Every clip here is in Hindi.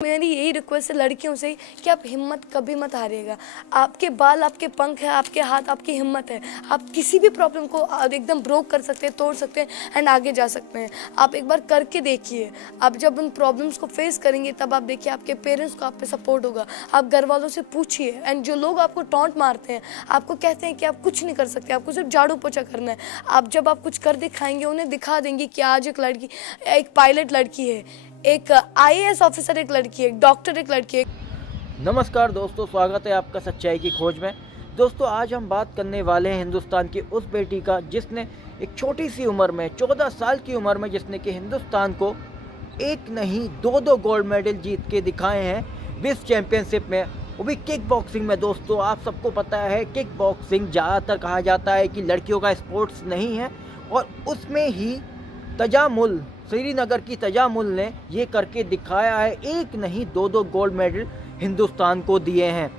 मेरी यही रिक्वेस्ट है लड़कियों से कि आप हिम्मत कभी मत हारिएगा। आपके बाल, आपके पंख है, आपके हाथ, आपकी हिम्मत है। आप किसी भी प्रॉब्लम को एकदम ब्रोक कर सकते हैं, तोड़ सकते हैं एंड आगे जा सकते हैं। आप एक बार करके देखिए। आप जब उन प्रॉब्लम्स को फेस करेंगे तब आप देखिए आपके पेरेंट्स को आप पे सपोर्ट होगा। आप घर वालों से पूछिए। एंड जो लोग आपको टॉन्ट मारते हैं, आपको कहते हैं कि आप कुछ नहीं कर सकते, आपको सिर्फ झाड़ू पोछा करना है, आप जब आप कुछ कर दिखाएंगे, उन्हें दिखा देंगे कि आज एक लड़की, एक पायलट लड़की है, एक आईएएस ऑफिसर एक लड़की है, एक डॉक्टर एक लड़की है। नमस्कार दोस्तों, स्वागत है आपका सच्चाई की खोज में। दोस्तों, आज हम बात करने वाले हैं हिंदुस्तान की उस बेटी का जिसने एक छोटी सी उम्र में, 14 साल की उम्र में, जिसने कि हिंदुस्तान को एक नहीं दो गोल्ड मेडल जीत के दिखाए हैं विश्व चैंपियनशिप में, वो भी किक बॉक्सिंग में। दोस्तों, आप सबको पता है किक बॉक्सिंग ज़्यादातर कहा जाता है कि लड़कियों का स्पोर्ट्स नहीं है, और उसमें ही तजामुल, श्रीनगर की तजामुल ने ये करके दिखाया है। एक नहीं दो गोल्ड मेडल हिंदुस्तान को दिए हैं।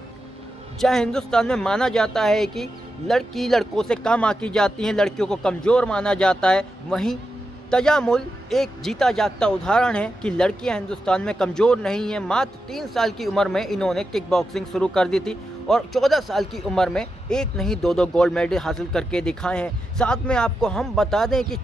जहाँ हिंदुस्तान में माना जाता है कि लड़की लड़कों से कम आंकी जाती हैं, लड़कियों को कमज़ोर माना जाता है, वहीं तजामुल एक जीता जागता उदाहरण है कि लड़कियां हिंदुस्तान में कमज़ोर नहीं हैं। मात्र 3 साल की उम्र में इन्होंने किक बॉक्सिंग शुरू कर दी थी और 14 साल की उम्र में एक नहीं दो गोल्ड मेडल हासिल करके दिखाए हैं। साथ में आपको हम बता दें कि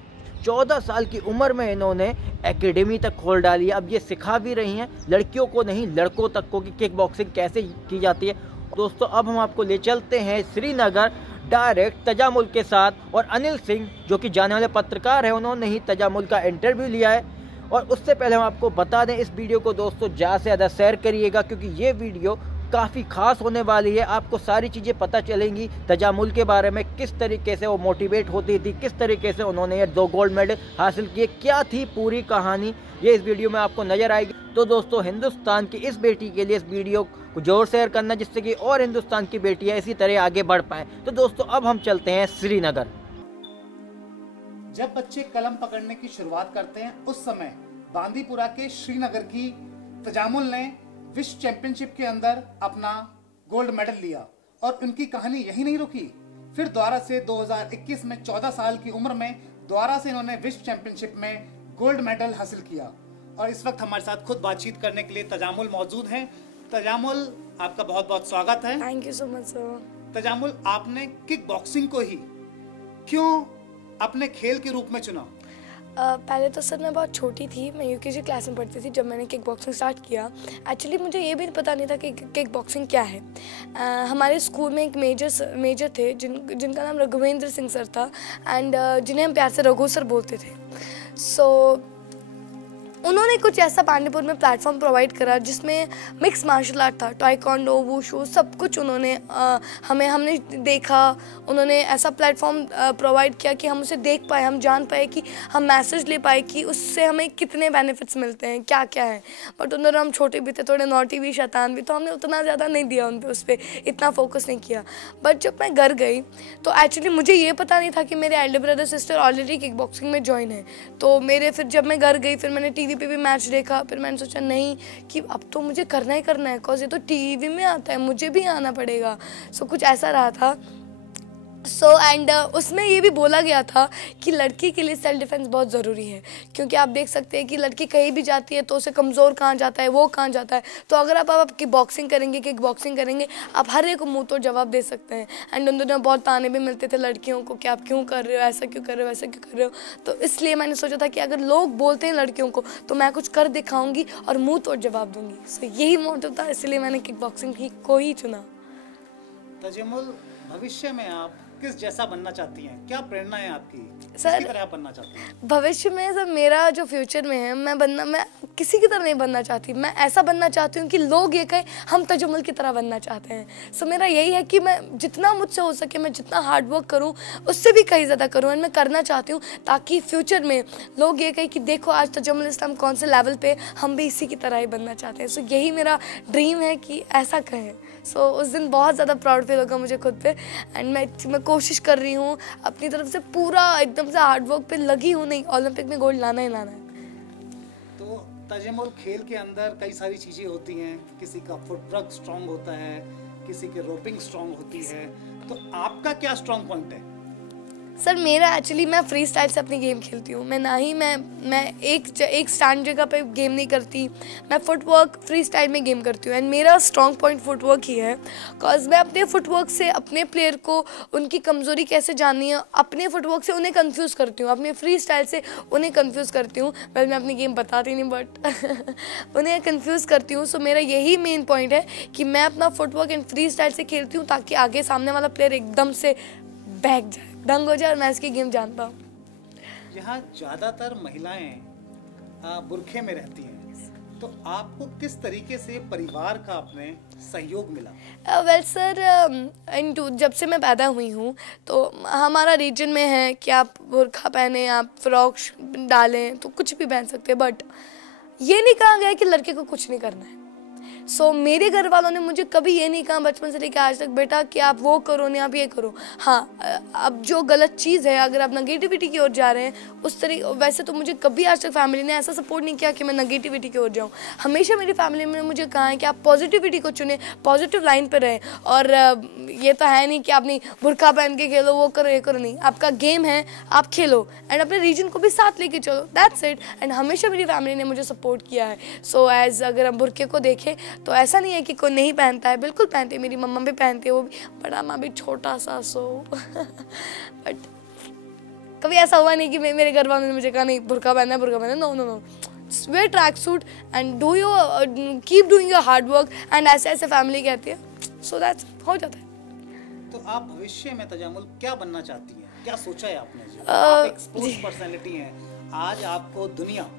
14 साल की उम्र में इन्होंने एकेडमी तक खोल डाली है। अब ये सिखा भी रही हैं लड़कियों को नहीं, लड़कों तक को कि किक बॉक्सिंग कैसे की जाती है। दोस्तों, अब हम आपको ले चलते हैं श्रीनगर डायरेक्ट तजामुल के साथ, और अनिल सिंह जो कि जाने वाले पत्रकार हैं, उन्होंने ही तजामुल का इंटरव्यू लिया है। और उससे पहले हम आपको बता दें, इस वीडियो को दोस्तों ज़्यादा से ज़्यादा शेयर करिएगा क्योंकि ये वीडियो काफ़ी खास होने वाली है। आपको सारी चीज़ें पता चलेंगी तजामुल के बारे में, किस तरीके से वो मोटिवेट होती थी, किस तरीके से उन्होंने ये 2 गोल्ड मेडल हासिल किए, क्या थी पूरी कहानी, ये इस वीडियो में आपको नजर आएगी। तो दोस्तों, हिंदुस्तान की इस बेटी के लिए इस वीडियो को जोर शेयर करना, जिससे कि और हिंदुस्तान की बेटियां इसी तरह आगे बढ़ पाएं। तो दोस्तों, अब हम चलते हैं श्रीनगर। जब बच्चे कलम पकड़ने की शुरुआत करते हैं, उस समय बांदीपुरा के श्रीनगर की तजामुल ने विश्व चैंपियनशिप के अंदर अपना गोल्ड मेडल लिया, और उनकी कहानी यही नहीं रुकी। फिर दोबारा से 2021 में 14 साल की उम्र में दोबारा से इन्होंने विश्व चैंपियनशिप में गोल्ड मेडल हासिल किया। और इस वक्त हमारे साथ खुद बातचीत करने के लिए तजामुल मौजूद हैं। तजामुल, आपका बहुत बहुत स्वागत है। Thank you so much sir. Tajamul, आपने किक बॉक्सिंग को ही क्यों अपने खेल के रूप में चुना? पहले तो सर मैं बहुत छोटी थी, मैं यूकेजी क्लास में पढ़ती थी जब मैंने किक बॉक्सिंग स्टार्ट किया। एक्चुअली मुझे ये भी पता नहीं था कि किक बॉक्सिंग क्या है। हमारे स्कूल में एक मेजर थे जिनका नाम रघुवेंद्र सिंह सर था, एंड जिन्हें हम प्यार से रघु सर बोलते थे। सो उन्होंने कुछ ऐसा पांडेपुर में प्लेटफॉर्म प्रोवाइड करा जिसमें मिक्स मार्शल आर्ट था, टाइकोंडो, वुशू, सब कुछ उन्होंने हमने देखा। उन्होंने ऐसा प्लेटफॉर्म प्रोवाइड किया कि हम उसे देख पाए, हम जान पाए, कि हम मैसेज ले पाए कि उससे हमें कितने बेनिफिट्स मिलते हैं, क्या क्या है। बट उन्होंने, हम छोटे भी थे, थोड़े नॉटी भी, शैतान भी, तो हमने उतना ज़्यादा नहीं दिया उन पर, उस पर इतना फोकस नहीं किया। बट जब मैं घर गई तो एक्चुअली मुझे ये पता नहीं था कि मेरे Elder brother sister already kick boxing में ज्वाइन है। तो फिर जब मैं घर गई, फिर मैंने टीवी पे भी मैच देखा। फिर मैंने सोचा नहीं कि अब तो मुझे करना ही करना है, बिकॉज ये तो टीवी में आता है, मुझे भी आना पड़ेगा। सो कुछ ऐसा रहा था। एंड उसमें ये भी बोला गया था कि लड़की के लिए सेल्फ डिफेंस बहुत ज़रूरी है, क्योंकि आप देख सकते हैं कि लड़की कहीं भी जाती है तो उसे कमज़ोर कहाँ जाता है, वो कहाँ जाता है। तो अगर आप किक बॉक्सिंग करेंगे, आप हर एक को मुँह तोड़ जवाब दे सकते हैं। एंड उन दिनों बहुत ताने भी मिलते थे लड़कियों को कि आप क्यों कर रहे हो, ऐसा क्यों कर रहे हो, वैसा क्यों कर रहे हो। तो इसलिए मैंने सोचा था कि अगर लोग बोलते हैं लड़कियों को तो मैं कुछ कर दिखाऊंगी और मुँह तोड़ जवाब दूंगी। सो यही मोटिव था, इसलिए मैंने किक बॉक्सिंग को ही चुना। तजामुल, भविष्य में आप किस जैसा बनना चाहती हैं? क्या प्रेरणा है आपकी? सर, किसकी तरह बनना चाहती हैं? भविष्य में सर, मेरा जो फ्यूचर में है, मैं किसी की तरह नहीं बनना चाहती। मैं ऐसा बनना चाहती हूँ कि लोग ये कहें हम तजामुल की तरह बनना चाहते हैं। सो मेरा यही है कि मैं जितना मुझसे हो सके, मैं जितना हार्ड वर्क करूँ उससे भी कहीं ज़्यादा करूँ, एंड मैं करना चाहती हूँ ताकि फ्यूचर में लोग ये कहें कि देखो आज तजामुल इस्लाम कौन से लेवल पे, हम भी इसी की तरह ही बनना चाहते हैं। सो यही मेरा ड्रीम है कि ऐसा कहें। सो उस दिन बहुत ज़्यादा प्राउड फील होगा मुझे खुद पे, एंड मैं कोशिश कर रही हूँ अपनी तरफ से, पूरा एकदम से हार्ड वर्क पे लगी हूँ। नहीं, ओलंपिक में गोल्ड लाना ही लाना है। तो तजामुल, खेल के अंदर कई सारी चीज़ें होती हैं। किसी का फुटवर्क स्ट्रॉन्ग होता है, किसी के रोपिंग स्ट्रॉन्ग होती है, तो आपका क्या स्ट्रॉन्ग पॉइंट है? सर मेरा एक्चुअली मैं फ्री स्टाइल से अपनी गेम खेलती हूँ। मैं एक स्टैंड जगह पे गेम नहीं करती। मैं फुटवर्क फ्री स्टाइल में गेम करती हूँ एंड मेरा स्ट्रॉन्ग पॉइंट फुटवर्क ही है। बिकॉज मैं अपने फुटवर्क से अपने प्लेयर को उनकी कमज़ोरी कैसे जाननी है, अपने फुटवर्क से उन्हें कंफ्यूज करती हूँ, अपने फ्री स्टाइल से उन्हें कंफ्यूज करती हूँ। वेल मैं अपनी गेम बताती नहीं बट उन्हें कंफ्यूज करती हूँ। सो मेरा यही मेन पॉइंट है कि मैं अपना फुटवर्क एंड फ्री स्टाइल से खेलती हूँ ताकि आगे सामने वाला प्लेयर एकदम से बहक जाए, दंग हो जाए और मैं इसकी गेम जानता हूँ। यहाँ ज़्यादातर महिलाएं बुरखे में रहती हैं, तो आपको किस तरीके से परिवार का अपने सहयोग मिला? वेल सर, जब से मैं पैदा हुई हूँ तो हमारा रीजन में है कि आप बुरखा पहने, आप फ्रॉक डालें तो कुछ भी पहन सकते हैं, बट ये नहीं कहा गया कि लड़के को कुछ नहीं करना है। सो मेरे घर वालों ने मुझे कभी ये नहीं कहा बचपन से लेकर आज तक, बेटा कि आप वो करो नहीं आप ये करो। हाँ, अब जो गलत चीज़ है, अगर आप नेगेटिविटी की ओर जा रहे हैं उस तरीके, वैसे तो मुझे कभी आज तक फैमिली ने ऐसा सपोर्ट नहीं किया कि मैं नेगेटिविटी की ओर जाऊँ। हमेशा मेरी फैमिली ने मुझे कहा है कि आप पॉजिटिविटी को चुने, पॉजिटिव लाइन पर रहें। और ये तो है नहीं कि आपने बुरखा पहन के खेलो, वो करो ये करो, नहीं, आपका गेम है, आप खेलो एंड अपने रीजन को भी साथ लेके चलो, दैट्स इट। एंड हमेशा मेरी फैमिली ने मुझे सपोर्ट किया है। सो एज अगर हम बुरखे को देखें तो ऐसा नहीं है कि कोई नहीं पहनता है, बिल्कुल पहनते हैं। मेरी मम्मा भी पहनती है, वो भी बड़ा, माँ भी छोटा सा। सो बट कभी ऐसा हुआ नहीं कि मेरे घर वालों ने मुझे कहा नहीं बुरका पहनना है, बुरका पहनना है। No no no, wear track suit and do your keep doing your hard work and ऐसे ऐसे फैमिली कहती है, सो दैट्स हो जाता है। तो आप भविष्य में तजामुल क्या बनना चाहती हैं? क्या सोचा है आपने? आप एक स्पोर्ट्स पर्सनालिटी हैं, आज आपको दुनिया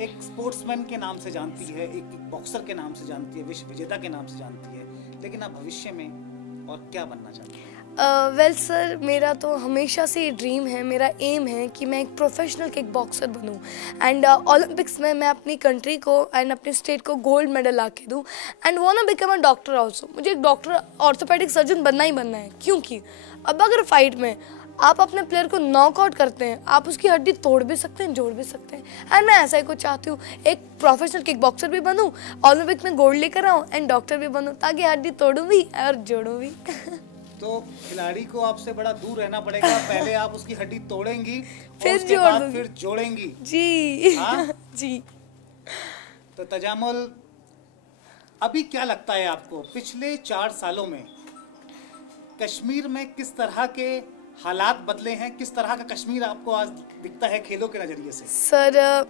एक स्पोर्ट्समैन के नाम से जानती है, एक बॉक्सर के नाम से जानती है, विश्व विजेता के नाम से जानती है, लेकिन आप भविष्य में और क्या बनना चाहती हैं? वेल सर, मेरा तो हमेशा से ये ड्रीम है, मेरा एम है कि मैं एक प्रोफेशनल किक बॉक्सर बनूं एंड ओलंपिक्स में मैं अपनी कंट्री को एंड अपने स्टेट को गोल्ड मेडल ला के दूँ and want to become a doctor also. मुझे एक डॉक्टर, ऑर्थोपेडिक सर्जन बनना ही बनना है, क्योंकि अब अगर फाइट में आप अपने प्लेयर को नॉकआउट करते हैं, आप उसकी हड्डी तोड़ भी सकते हैं, जोड़ भी सकते हैं। एंड मैं ऐसा ही कुछ चाहती हूँ, एक प्रोफेशनल किक बॉक्सर भी बनूँ, ओलंपिक में गोल्ड लेकर आऊँ एंड डॉक्टर भी बनूँ, ताकि हड्डी तोड़ूँ भी और जोड़ूँ भी। तो खिलाड़ी को आपसे बड़ा दूर रहना पड़ेगा, पहले आप उसकी हड्डी तोड़ेंगी फिर उसके बाद फिर जोड़ेंगी। जी हाँ? जी। तो तजामुल, अभी क्या लगता है आपको, पिछले 4 सालों में कश्मीर में किस तरह के हालात बदले हैं, किस तरह का कश्मीर आपको आज दिखता है खेलों के नज़रिए से? सर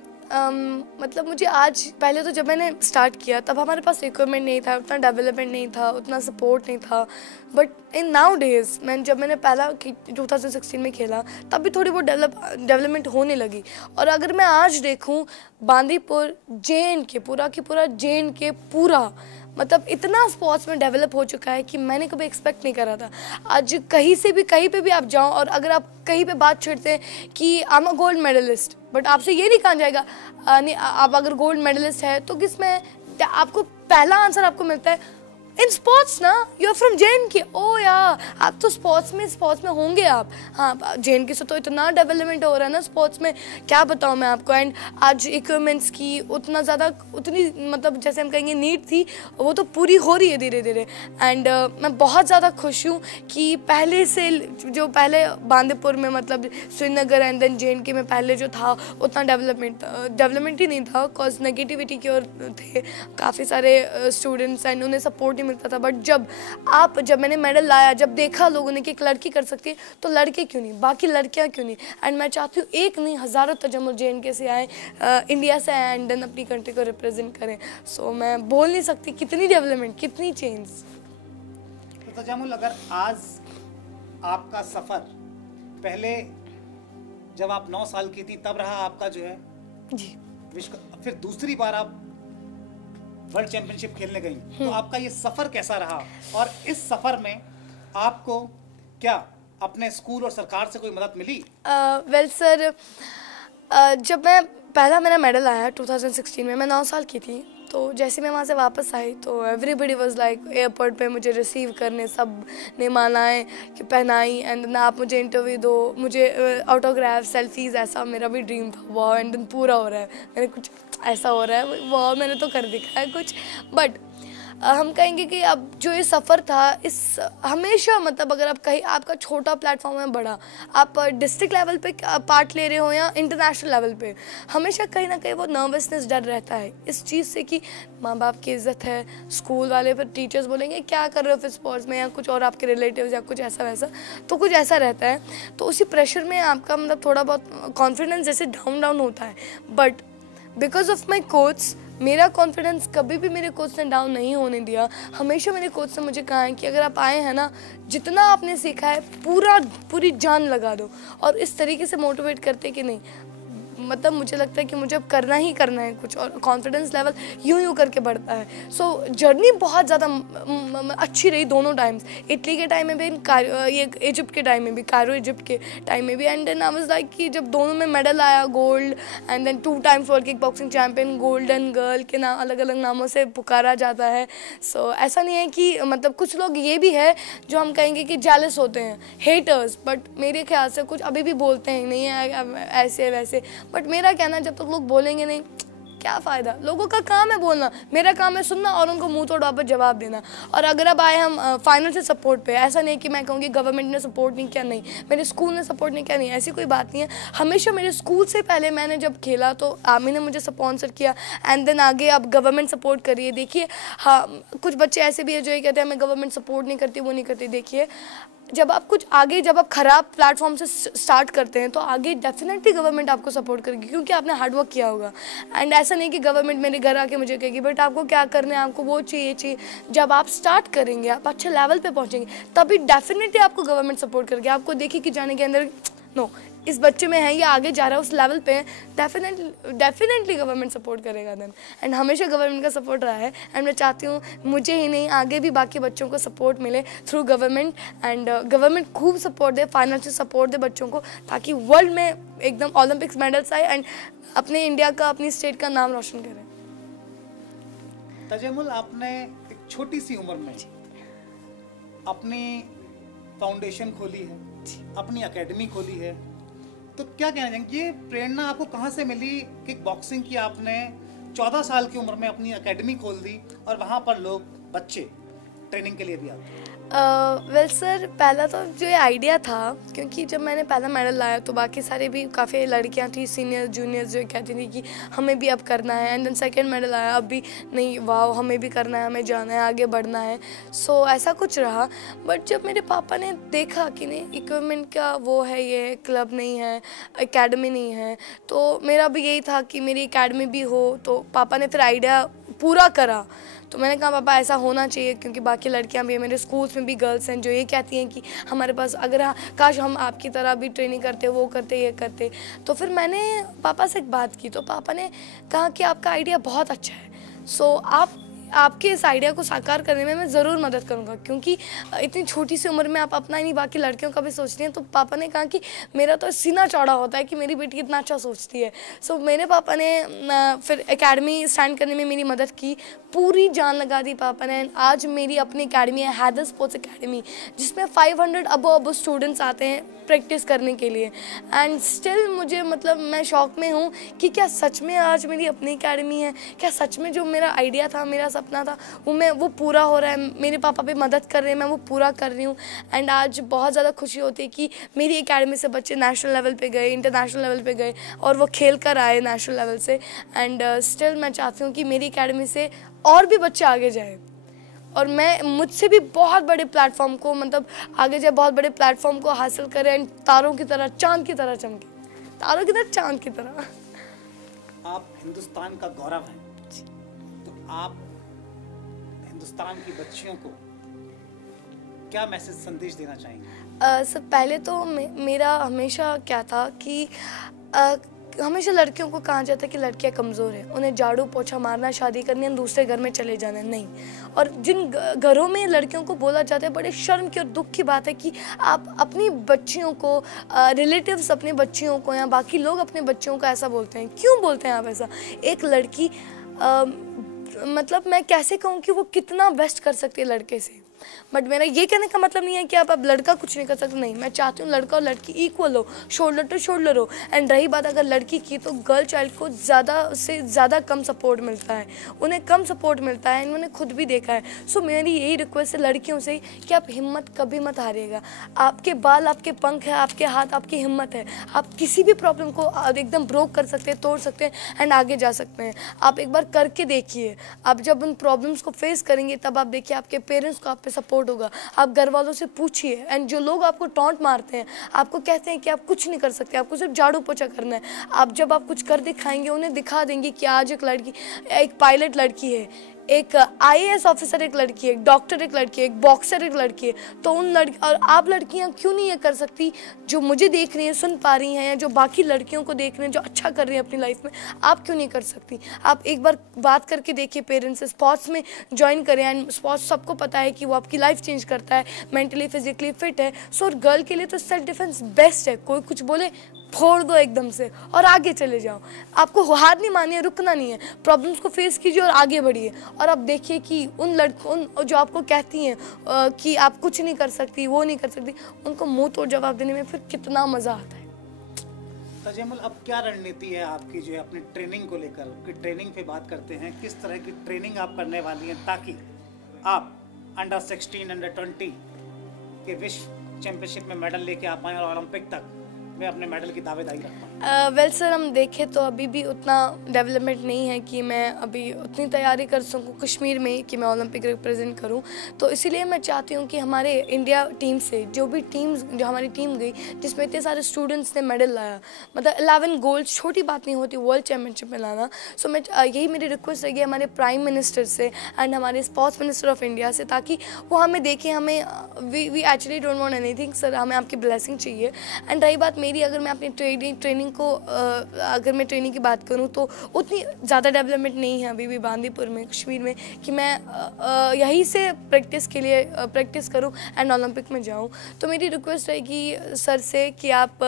मतलब मुझे आज, पहले तो जब मैंने स्टार्ट किया तब हमारे पास इक्विपमेंट नहीं था, उतना डेवलपमेंट नहीं था, उतना सपोर्ट नहीं था, बट इन नाउ डेज जब मैंने पहला 2016 में खेला तब भी थोड़ी बहुत डेवलपमेंट होने लगी। और अगर मैं आज देखूं, बांदीपुर JNK पूरा की पूरा JNK पूरा मतलब इतना स्पोर्ट्स में डेवलप हो चुका है कि मैंने कभी एक्सपेक्ट नहीं करा था। आज कहीं से भी कहीं पे भी आप जाओ और अगर आप कहीं पे बात छेड़ते हैं कि I am a gold medallist, but आपसे ये नहीं कहा जाएगा नहीं आप अगर गोल्ड मेडलिस्ट है तो किस में, आपको पहला आंसर आपको मिलता है इन स्पोर्ट्स ना, यू आर फ्रॉम JNK। ओ यार, आप तो स्पोर्ट्स में होंगे आप। हाँ, JNK से तो इतना डेवलपमेंट हो रहा है ना स्पोर्ट्स में, क्या बताऊँ मैं आपको। एंड आज इक्विपमेंट्स की उतनी मतलब जैसे हम कहेंगे नीड थी, वो तो पूरी हो रही है धीरे धीरे। एंड मैं बहुत ज़्यादा खुश हूँ कि पहले से जो पहले बांदीपुर में मतलब श्रीनगर एंड देन JNK में पहले जो था उतना डेवलपमेंट ही नहीं था, कॉज नेगेटिविटी की ओर थे काफ़ी सारे स्टूडेंट्स एंड उन्हें सपोर्ट मिलता था। बट जब मैंने मेडल लाया, जब देखा लोगों ने कि एक लड़की कर सकती है, तो लड़के क्यों नहीं, बाकी लड़कियां क्यों नहीं। एंड मैं चाहती हूँ एक नहीं हज़ारों तजम्मुल JNK से आए, इंडिया से आए एंड देन अपनी कंट्री को रिप्रेजेंट करें। सो मैं बोल नहीं सकती कितनी डेवलपमेंट, कितनी चेंज। तो तजामुल, अगर आज आपका सफ़र पहले जब आप 9 साल की थी तब रहा आपका जो है जी विश्व, फिर दूसरी बार आप वर्ल्ड चैंपियनशिप खेलने गई, तो आपका ये सफ़र कैसा रहा? और इस सफ़र में आपको क्या अपने स्कूल और सरकार से कोई मदद मिली? वेल सर, जब मेरा मेडल आया 2016 में, मैं 9 साल की थी, तो जैसे मैं वहाँ से वापस आई तो एवरीबडी वाज लाइक, एयरपोर्ट पे मुझे रिसीव करने सब ने मालाएँ कि पहनाई एंड ना आप मुझे इंटरव्यू दो, मुझे ऑटोग्राफ, सेल्फीज़, ऐसा मेरा भी ड्रीम था। वाह, एंड पूरा हो रहा है, मैंने कुछ ऐसा हो रहा है, वाह मैंने तो कर दिखा है कुछ। बट हम कहेंगे कि अब जो ये सफ़र था इस हमेशा मतलब अगर आप कहीं आपका छोटा प्लेटफॉर्म है बड़ा, आप डिस्ट्रिक्ट लेवल पे पार्ट ले रहे हो या इंटरनेशनल लेवल पे, हमेशा कहीं ना कहीं वो नर्वसनेस डर रहता है इस चीज़ से कि माँ बाप की इज़्ज़त है, स्कूल वाले फिर टीचर्स बोलेंगे क्या कर रहे हो फिर स्पोर्ट्स में, या कुछ और आपके रिलेटिव्स या कुछ ऐसा वैसा, तो कुछ ऐसा रहता है। तो उसी प्रेशर में आपका मतलब थोड़ा बहुत कॉन्फिडेंस जैसे डाउन होता है। But because of my coach मेरा कॉन्फिडेंस कभी भी मेरे कोच ने डाउन नहीं होने दिया। हमेशा मेरे कोच ने मुझे कहा है कि अगर आप आए हैं ना, जितना आपने सीखा है पूरी जान लगा दो, और इस तरीके से मोटिवेट करते कि नहीं मतलब मुझे लगता है कि मुझे अब करना ही करना है कुछ, और कॉन्फिडेंस लेवल यूं करके बढ़ता है। सो जर्नी बहुत ज़्यादा अच्छी रही दोनों टाइम्स, इटली के टाइम में भी, ये इजिप्ट के टाइम में भी, कायरो इजिप्ट के टाइम में भी। And then I was like कि जब दोनों में मेडल आया, gold and then 2 times world kick boxing champion, golden girl के नाम अलग अलग नामों से पुकारा जाता है। सो ऐसा नहीं है कि मतलब कुछ लोग ये भी है जो हम कहेंगे कि जेलस होते हैं, हेटर्स, बट मेरे ख्याल से कुछ अभी भी बोलते हैं नहीं है ऐसे वैसे। बट मेरा कहना है जब तक लोग बोलेंगे नहीं क्या फ़ायदा, लोगों का काम है बोलना, मेरा काम है सुनना और उनको मुंह तोड़ वापस जवाब देना। और अगर अब आए हम फाइनल से सपोर्ट पे, ऐसा नहीं कि मैं कहूँगी गवर्नमेंट ने सपोर्ट नहीं किया, नहीं मेरे स्कूल ने सपोर्ट नहीं किया, नहीं ऐसी कोई बात नहीं है। हमेशा मेरे स्कूल से पहले मैंने जब खेला तो आर्मी ने मुझे स्पॉन्सर किया, एंड देन आगे अब गवर्नमेंट सपोर्ट करिए। देखिए हाँ, कुछ बच्चे ऐसे भी है जो ये कहते हैं मैं गवर्नमेंट सपोर्ट नहीं करती, वो नहीं करती। देखिए जब आप कुछ आगे, जब आप ख़राब प्लेटफॉर्म से स्टार्ट करते हैं तो आगे डेफिनेटली गवर्नमेंट आपको सपोर्ट करेगी क्योंकि आपने हार्डवर्क किया होगा। एंड ऐसा नहीं कि गवर्नमेंट मेरे घर आके मुझे कहेगी बट आपको क्या करना है, आपको वो चाहिए। जब आप स्टार्ट करेंगे, आप अच्छे लेवल पे पहुंचेंगे, तभी डेफिनेटली आपको गवर्नमेंट सपोर्ट करेगी। आपको देखिए कि जाने के अंदर नो इस बच्चे में है, ये आगे जा रहा है, उस लेवल पे डेफिनेटली गवर्नमेंट सपोर्ट करेगा देन। एंड हमेशा गवर्नमेंट का सपोर्ट रहा है, एंड मैं चाहती हूँ मुझे ही नहीं आगे भी बाकी बच्चों को सपोर्ट मिले थ्रू गवर्नमेंट, एंड गवर्नमेंट खूब सपोर्ट दे, फाइनेंशियल सपोर्ट दे बच्चों को, ताकि वर्ल्ड में एकदम ओलंपिक्स मेडल्स आए एंड अपने इंडिया का, अपनी स्टेट का नाम रोशन करें। तजम्मुल, आपने एक छोटी सी उम्र में अपनी फाउंडेशन खोली है, अपनी एकेडमी खोली है, तो क्या कहना चाहेंगे, ये प्रेरणा आपको कहाँ से मिली किक बॉक्सिंग की? आपने 14 साल की उम्र में अपनी एकेडमी खोल दी और वहाँ पर लोग, बच्चे ट्रेनिंग के लिए भी आते हैं। वेल सर, पहला तो जो ये आइडिया था, क्योंकि जब मैंने पहला मेडल लाया तो बाकी सारे भी काफ़ी लड़कियां थी, सीनियर जूनियर्स, जो कहती थी कि हमें भी अब करना है। एंड देन सेकंड मेडल आया, अब भी नहीं, वाह हमें भी करना है, हमें जाना है, आगे बढ़ना है। सो ऐसा कुछ रहा। बट जब मेरे पापा ने देखा कि नहीं इक्विपमेंट का वो है, ये क्लब नहीं है, एकेडमी नहीं है, तो मेरा भी यही था कि मेरी एकेडमी भी हो। तो पापा ने फिर आइडिया पूरा करा। तो मैंने कहा पापा ऐसा होना चाहिए, क्योंकि बाकी लड़कियां भी हैं, मेरे स्कूल्स में भी गर्ल्स हैं जो ये कहती हैं कि हमारे पास अगर काश हम आपकी तरह भी ट्रेनिंग करते, वो करते, ये करते। तो फिर मैंने पापा से एक बात की, तो पापा ने कहा कि आपका आइडिया बहुत अच्छा है, सो आपके इस आइडिया को साकार करने में मैं ज़रूर मदद करूंगा, क्योंकि इतनी छोटी सी उम्र में आप अपना ही नहीं बाकी लड़कियों का भी सोचती हैं। तो पापा ने कहा कि मेरा तो सीना चौड़ा होता है कि मेरी बेटी इतना अच्छा सोचती है। सो मेरे पापा ने फिर एकेडमी स्टैंड करने में मेरी मदद की, पूरी जान लगा दी पापा ने। आज मेरी अपनी एकेडमी है, हैदर स्पोर्ट्स एकेडमी, जिसमें 500 अबव स्टूडेंट्स आते हैं प्रैक्टिस करने के लिए। एंड स्टिल मुझे मतलब मैं शौक में हूँ कि क्या सच में आज मेरी अपनी एकेडमी है, क्या सच में जो मेरा आइडिया था, मेरा सपना था, वो पूरा हो रहा है। मेरे पापा भी मदद कर रहे हैं, मैं वो पूरा कर रही हूँ। एंड आज बहुत ज़्यादा खुशी होती है कि मेरी एकेडमी से बच्चे नेशनल लेवल पे गए, इंटरनेशनल लेवल पे गए, और वो खेल कर आए नेशनल लेवल से। एंड स्टिल मैं चाहती हूँ कि मेरी एकेडमी से और भी बच्चे आगे जाए, और मैं मुझसे भी बहुत बड़े प्लेटफॉर्म को, मतलब आगे जाए, बहुत बड़े प्लेटफॉर्म को हासिल करें, एंड तारों की तरह, चांद की तरह चमके, तारों की तरह, चांद की तरह। आप हिंदुस्तान का गौरव हैं, तो आप हिंदुस्तान की बच्चियों को क्या मैसेज, संदेश देना चाहेंगे? सब पहले तो मेरा हमेशा क्या था कि हमेशा लड़कियों को कहा जाता है कि लड़कियां कमज़ोर हैं, उन्हें झाड़ू पोछा मारना, शादी करनी, दूसरे घर में चले जाना, नहीं। और जिन घरों में लड़कियों को बोला जाता है, बड़े शर्म की और दुख की बात है कि आप अपनी बच्चियों को, रिलेटिव्स अपनी बच्चियों को या बाकी लोग अपने बच्चियों को ऐसा बोलते हैं। क्यों बोलते हैं आप ऐसा? एक लड़की मतलब मैं कैसे कहूँ कि वो कितना बेस्ट कर सकती है लड़के से। बट मेरा ये कहने का मतलब नहीं है कि आप अब लड़का कुछ नहीं कर सकते, नहीं, मैं चाहती हूँ लड़का और लड़की इक्वल हो, शोल्डर टू शोल्डर हो। एंड रही बात अगर लड़की की, तो गर्ल चाइल्ड को ज़्यादा से ज़्यादा कम सपोर्ट मिलता है, उन्हें कम सपोर्ट मिलता है, इन्होंने खुद भी देखा है। सो मेरी यही रिक्वेस्ट है लड़कियों से कि आप हिम्मत कभी मत हारिएगा। आपके बाल आपके पंख है, आपके हाथ आपकी हिम्मत है, आप किसी भी प्रॉब्लम को एकदम ब्रोक कर सकते हैं, तोड़ सकते हैं एंड आगे जा सकते हैं। आप एक बार करके देखिए, आप जब उन प्रॉब्लम्स को फेस करेंगे तब आप देखिए आपके पेरेंट्स को आप पे सपोर्ट होगा। आप घर वालों से पूछिए, एंड जो लोग आपको टॉन्ट मारते हैं, आपको कहते हैं कि आप कुछ नहीं कर सकते, आपको सिर्फ झाड़ू पोछा करना है, आप जब आप कुछ कर दिखाएंगे, उन्हें दिखा देंगे कि आज एक लड़की, एक पायलट लड़की है, एक IAS ऑफिसर एक लड़की है, एक डॉक्टर एक लड़की है, एक बॉक्सर एक लड़की है, तो उन लड़की और आप लड़कियां क्यों नहीं ये कर सकती? जो मुझे देख रही हैं, सुन पा रही हैं, या जो बाकी लड़कियों को देख रहे हैं जो अच्छा कर रही हैं अपनी लाइफ में, आप क्यों नहीं कर सकती? आप एक बार बात करके देखिए पेरेंट्स से, स्पोर्ट्स में ज्वाइन करें। एंड स्पोर्ट्स सबको पता है कि वो आपकी लाइफ चेंज करता है, मेंटली फिजिकली फिट है। सो गर्ल के लिए तो सेल्फ डिफेंस बेस्ट है। कोई कुछ बोले फोड़ दो एकदम से और आगे चले जाओ। आपको हार नहीं मानी है, रुकना नहीं है, प्रॉब्लम्स को फेस कीजिए और आगे बढ़िए। और आप देखिए कि उन जो आपको कहती हैं कि आप कुछ नहीं कर सकती, वो नहीं कर सकती, उनको मुंह तोड़ जवाब देने में फिर कितना मज़ा आता है। तजम्मुल, अब क्या रणनीति है आपकी जो है अपनी ट्रेनिंग को लेकर? कि ट्रेनिंग पे बात करते हैं, किस तरह की ट्रेनिंग आप करने वाली हैं ताकि आप अंडर 16, अंडर 20 के विश्व चैंपियनशिप में मेडल लेके आ पाएँ और ओलंपिक तक मैं अपने मेडल की दावेदारी रखता हूँ? वेल सर, हम देखें तो अभी भी उतना डेवलपमेंट नहीं है कि मैं अभी उतनी तैयारी कर सकूँ कश्मीर में कि मैं ओलंपिक रिप्रेजेंट करूँ। तो इसीलिए मैं चाहती हूँ कि हमारे इंडिया टीम से जो हमारी टीम गई, जिसमें इतने सारे स्टूडेंट्स ने मेडल लाया, मतलब 11 गोल्ड छोटी बात नहीं होती वर्ल्ड चैम्पियनशिप में लाना। सो मैं यही मेरी रिक्वेस्ट रहेगी हमारे प्राइम मिनिस्टर से एंड हमारे स्पोर्ट्स मिनिस्टर ऑफ इंडिया से, ताकि वो हमें देखें। हमें we actually don't want anything sir, हमें आपकी ब्लेसिंग चाहिए। एंड रही बात मेरी, अगर मैं अपनी ट्रेनिंग को अगर मैं ट्रेनिंग की बात करूं तो उतनी ज़्यादा डेवलपमेंट नहीं है अभी भी बांदीपुर में, कश्मीर में, कि मैं यहीं से प्रैक्टिस करूं एंड ओलंपिक में जाऊं। तो मेरी रिक्वेस्ट रहेगी सर से कि आप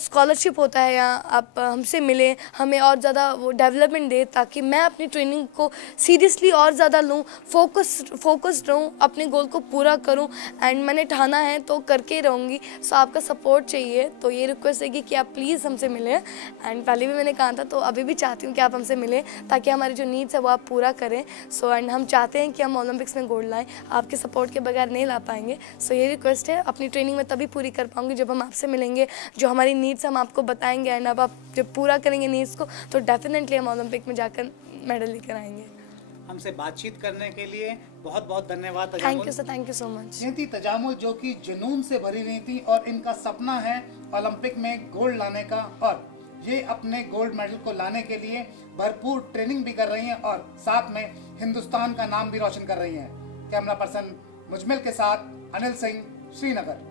स्कॉलरशिप होता है या आप हमसे मिलें, हमें और ज़्यादा वो डेवलपमेंट दे, ताकि मैं अपनी ट्रेनिंग को सीरियसली और ज़्यादा लूँ, फोकस्ड रहूँ, अपने गोल को पूरा करूँ। एंड मैंने ठाना है तो करके रहूँगी। सो आपका सपोर्ट चाहिए। तो ये रिक्वेस्ट है कि आप प्लीज़ हमसे मिलें। एंड पहले भी मैंने कहा था, तो अभी भी चाहती हूँ कि आप हमसे मिलें ताकि हमारी जो नीड्स है वो आप पूरा करें। सो एंड हम चाहते हैं कि हम ओलंपिक्स में गोल्ड लाएं, आपके सपोर्ट के बगैर नहीं ला पाएंगे। सो ये रिक्वेस्ट है, अपनी ट्रेनिंग में तभी पूरी कर पाऊँगी जब हम आपसे मिलेंगे, जो हमारी नीड्स हम आपको बताएंगे। एंड अब आप जब पूरा करेंगे नीड्स को, तो डेफिनेटली हम ओलंपिक में जाकर मेडल लेकर आएंगे। हमसे बातचीत करने के लिए बहुत बहुत धन्यवाद। Thank you sir, thank you so much. ये थी तजामुल, जो कि जुनून से भरी रही थी और इनका सपना है ओलंपिक में गोल्ड लाने का, और ये अपने गोल्ड मेडल को लाने के लिए भरपूर ट्रेनिंग भी कर रही हैं और साथ में हिंदुस्तान का नाम भी रोशन कर रही हैं। कैमरा पर्सन मुजमिल के साथ अनिल सिंह, श्रीनगर।